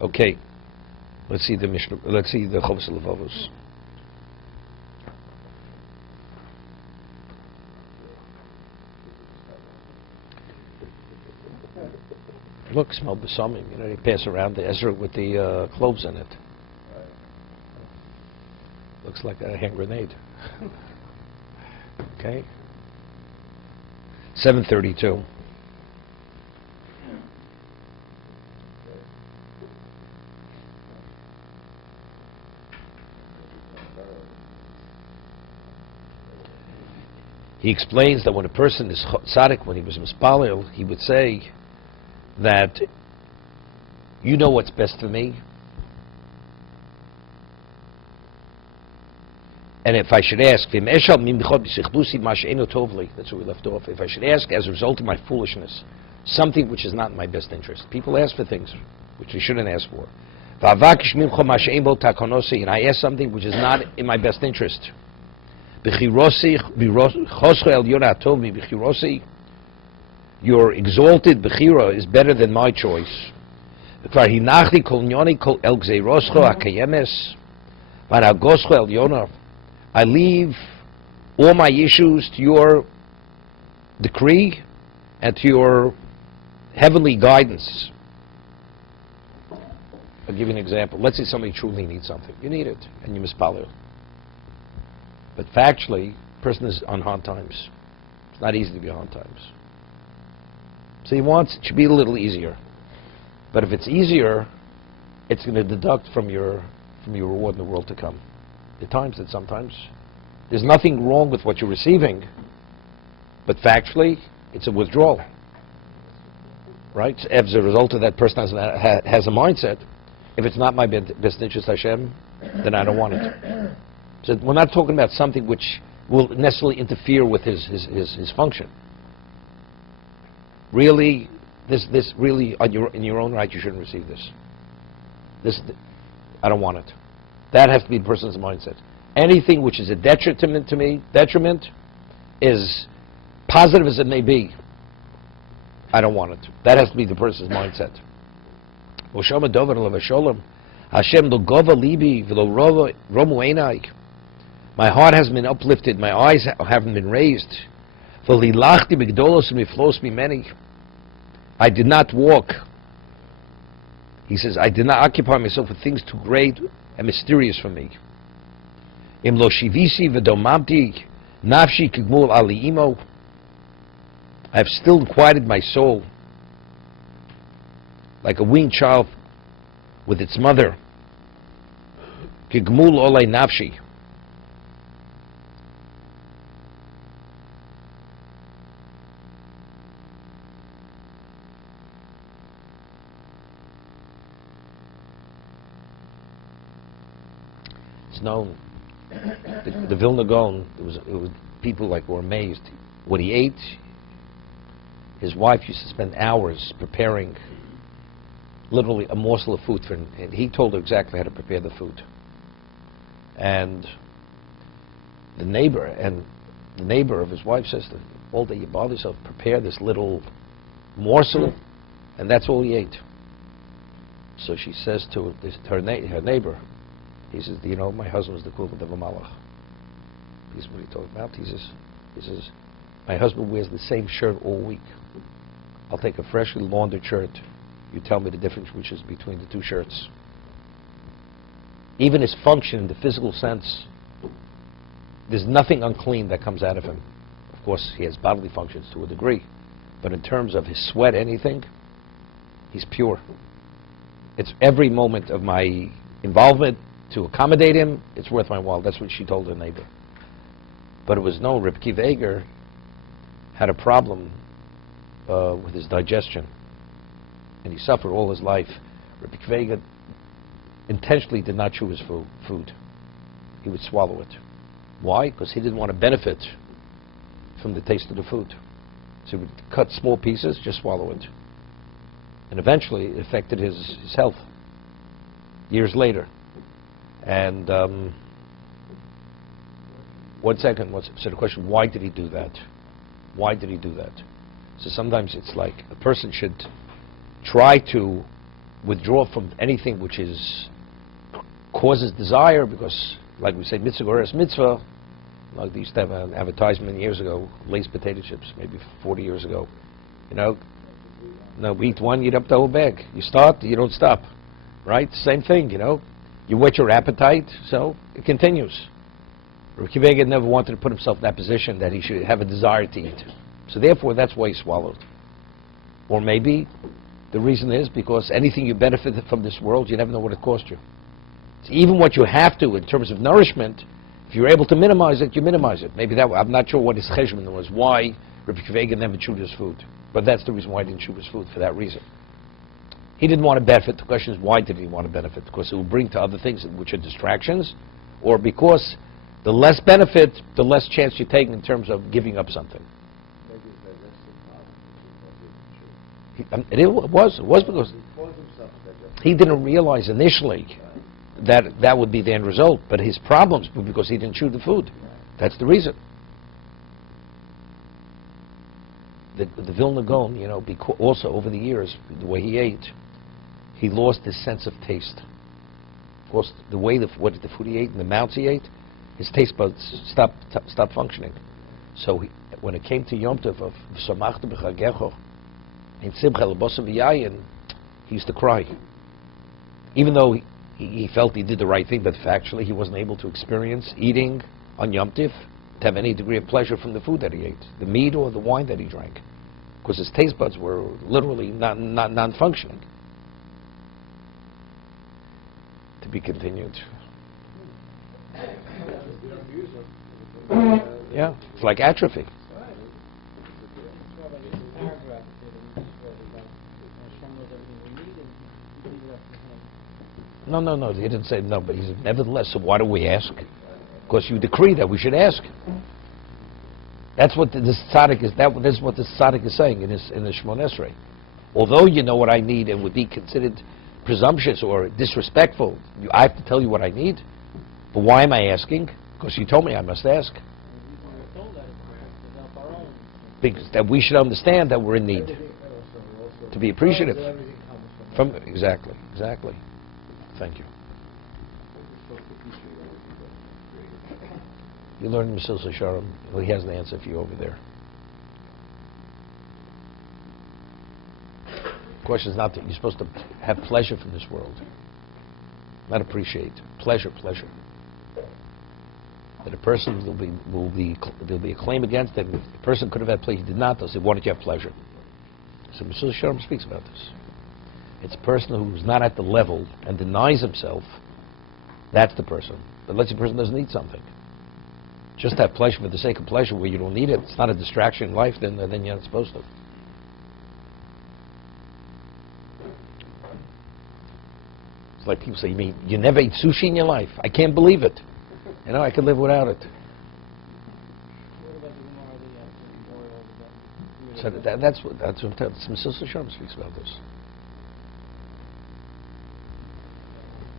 Okay, let's see the Mishnah. Let's see the Chovos HaLevavos. Look, smell besamim. You know, they pass around the Ezra with the cloves in it. Looks like a hand grenade. Okay. 7:32. He explains that when a person is tzaddik, when he was mispalel, he would say that you know what's best for me, and if I should ask, that's where we left off. If I should ask as a result of my foolishness, something which is not in my best interest. People ask for things which they shouldn't ask for. And I ask something which is not in my best interest. Your exalted bechira is better than my choice. I leave all my issues to your decree and to your heavenly guidance. I'll give you an example. Let's say somebody truly needs something. You need it, and you mispalel. But factually, the person is on hard times. It's not easy to be on hard times. So he wants it to be a little easier. But if it's easier, it's going to deduct from your reward in the world to come. There are times that sometimes there's nothing wrong with what you're receiving, but factually, it's a withdrawal. Right? As a result of that person has a mindset, if it's not my best interest, Hashem, then I don't want it. So we're not talking about something which will necessarily interfere with his function. Really, this really, in your own right, you shouldn't receive this. I don't want it. That has to be the person's mindset. Anything which is a detriment to me, is positive as it may be, I don't want it. That has to be the person's mindset. My heart hasn't been uplifted, my eyes haven't been raised. I did not walk. He says, I did not occupy myself with things too great and mysterious for me. I have still quieted my soul like a weaned child with its mother. Kigmul olay nafshi. It's known. The Vilna Gaon, it was people were amazed. What he ate, his wife used to spend hours preparing literally a morsel of food for him, and he told her exactly how to prepare the food. And the neighbor of his wife says to him, all day you bother yourself, prepare this little morsel, and that's all he ate. So she says to her neighbor, he says, do you know my husband was the equivalent of a malach? He says, what are you talking about? He says, my husband wears the same shirt all week. I'll take a freshly laundered shirt. You tell me the difference which is between the two shirts. Even his function in the physical sense, there's nothing unclean that comes out of him. Of course, he has bodily functions to a degree, but in terms of his sweat, anything, he's pure. It's every moment of my involvement to accommodate him, it's worth my while. That's what she told her neighbor. But it was known Rabbi Kiva had a problem with his digestion, and he suffered all his life. Rabbi Kiva intentionally did not chew his food. He would swallow it. Why? Because he didn't want to benefit from the taste of the food. So he would cut small pieces, just swallow it. And eventually it affected his health years later. And one second, so the question, why did he do that? Why did he do that? So sometimes it's like a person should try to withdraw from anything which causes desire, because, like we say, mitzvah goreres mitzvah. Like they used to have an advertisement years ago, Lay's potato chips, maybe 40 years ago. You know, no, we eat one, you eat up the whole bag. You start, you don't stop, right? Same thing, you know. You whet your appetite, so it continues. Rabbi Kalatsky never wanted to put himself in that position that he should have a desire to eat. So therefore, that's why he swallowed. Or maybe the reason is because anything you benefit from this world, you never know what it cost you. So even what you have to, in terms of nourishment, if you're able to minimize it, you minimize it. Maybe that, I'm not sure what his cheshbon was, why Rabbi Kalatsky never chewed his food. But that's the reason why he didn't chew his food, for that reason. He didn't want to benefit. The question is, why did he want to benefit? Because it will bring to other things which are distractions, or because the less benefit, the less chance you take in terms of giving up something. It was because he didn't realize initially that that would be the end result, but his problems were because he didn't chew the food. That's the reason. The Vilna Gaon, you know, also over the years, the way he ate, he lost his sense of taste. Of course, the way the food he ate and the amounts he ate, his taste buds stopped functioning. So when it came to Yom Tov of Samachta b'chagecho, in Simcha l'bosim v'yayin, he used to cry. Even though he felt he did the right thing, but factually he wasn't able to experience eating on Yom Tov to have any degree of pleasure from the food that he ate, the meat or the wine that he drank, because his taste buds were literally non-functioning. To be continued. Yeah, it's like atrophy. No, he didn't say no, but he said, nevertheless, so why do we ask? Because you decree that we should ask. That's what this tzaddik is. That is what this tzaddik is saying in his Shmoneh Esrei. Although you know what I need and would be considered presumptuous or disrespectful, I have to tell you what I need. But why am I asking? Because you told me I must ask. Because that we should understand that we're in need. To be appreciative. Exactly. Thank you. You learned Mesilas Yesharim. Well, he has an answer for you over there. The question is not that you're supposed to have pleasure from this world, not appreciate. Pleasure. That a person there'll be a claim against it. If the person could have had pleasure, he did not. They'll say, why did you have pleasure? So Mesilas Yesharim speaks about this. It's a person who's not at the level and denies himself. That's the person. Unless the person doesn't need something. Just have pleasure for the sake of pleasure where you don't need it. It's not a distraction in life, then you're not supposed to. It's like people say, you mean you never ate sushi in your life? I can't believe it. You know, I could live without it. So that's what Mesilas Yesharim speaks about this.